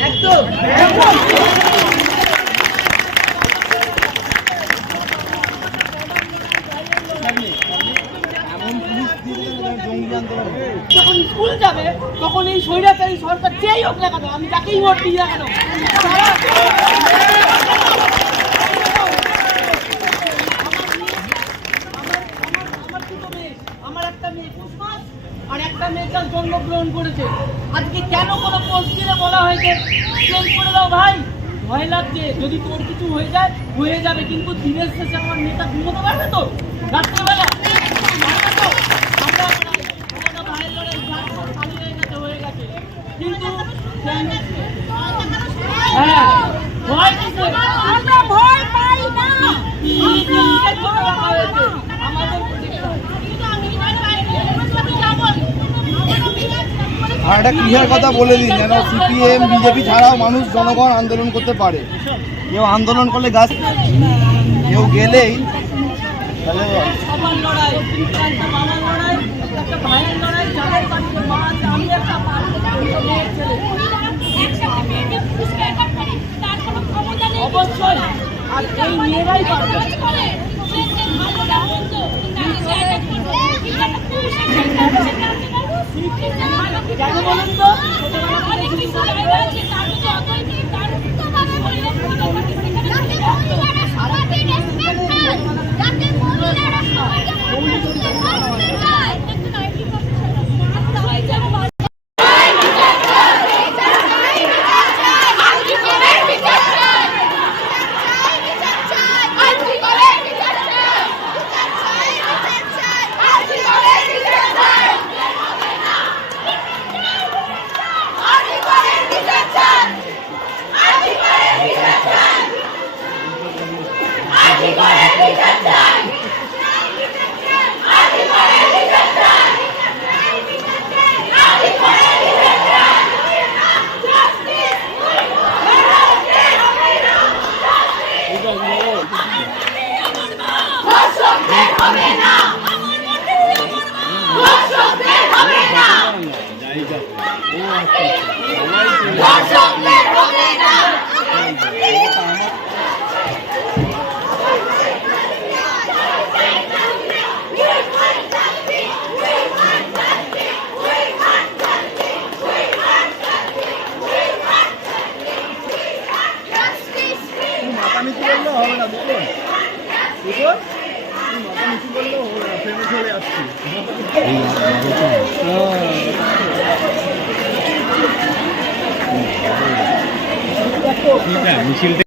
একদম যখন স্কুল যাবে, তখন এই স্বৈরাচারী সরকার যেই হোক না আমি যাকেই ভোট দিই না কেন আমার একটা মেয়ে আর একটা মেয়ে তার জন্মগ্রহণ করেছে। আজকে কেন কোনো পোস্ট দিলে বলা হয়েছে? চেঞ্জ করে দাও ভাই। ভয় লাগছে। যদি তোর কিছু হয়ে যায়, হয়ে যাবে। কিন্তু দিনের শেষে আমার মেয়েটা ঘুমোতে পারবে তো রাত্রেবেলা পারবে তো? আমরা আমরা ভাইয়ের লড়াই ভাগ করে খালি হয়ে গেছে হয়ে গেছে কিন্তু হ্যাঁ ভয় কিসের? আমরা ভয় পাই না নিজের জন্য রাখা হয়েছে। আমাদের কিন্তু আমি আমি যাব আর একটা ক্লিয়ার কথা বলে দিন? যেন সিপিএম, বিজেপি ছাড়াও মানুষ জনগণ আন্দোলন করতে পারে। কেউ আন্দোলন করলে গাছ কেউ গেলেই তাহলে আর এই মেয়েরাই পারবে কেন বলুন তো হবে না বুঝলেন বুঝলেন মাথা নিচু করলেও হবে না ফেমে চলে আসছি live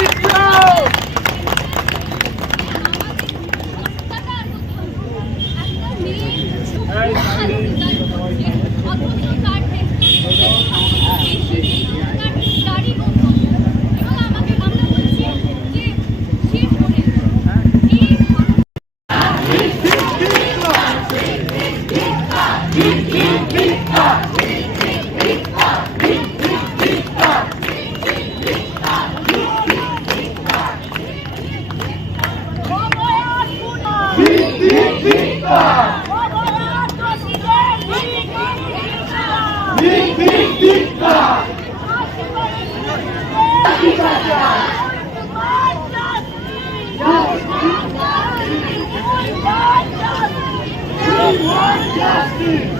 Mauricio! We want justice!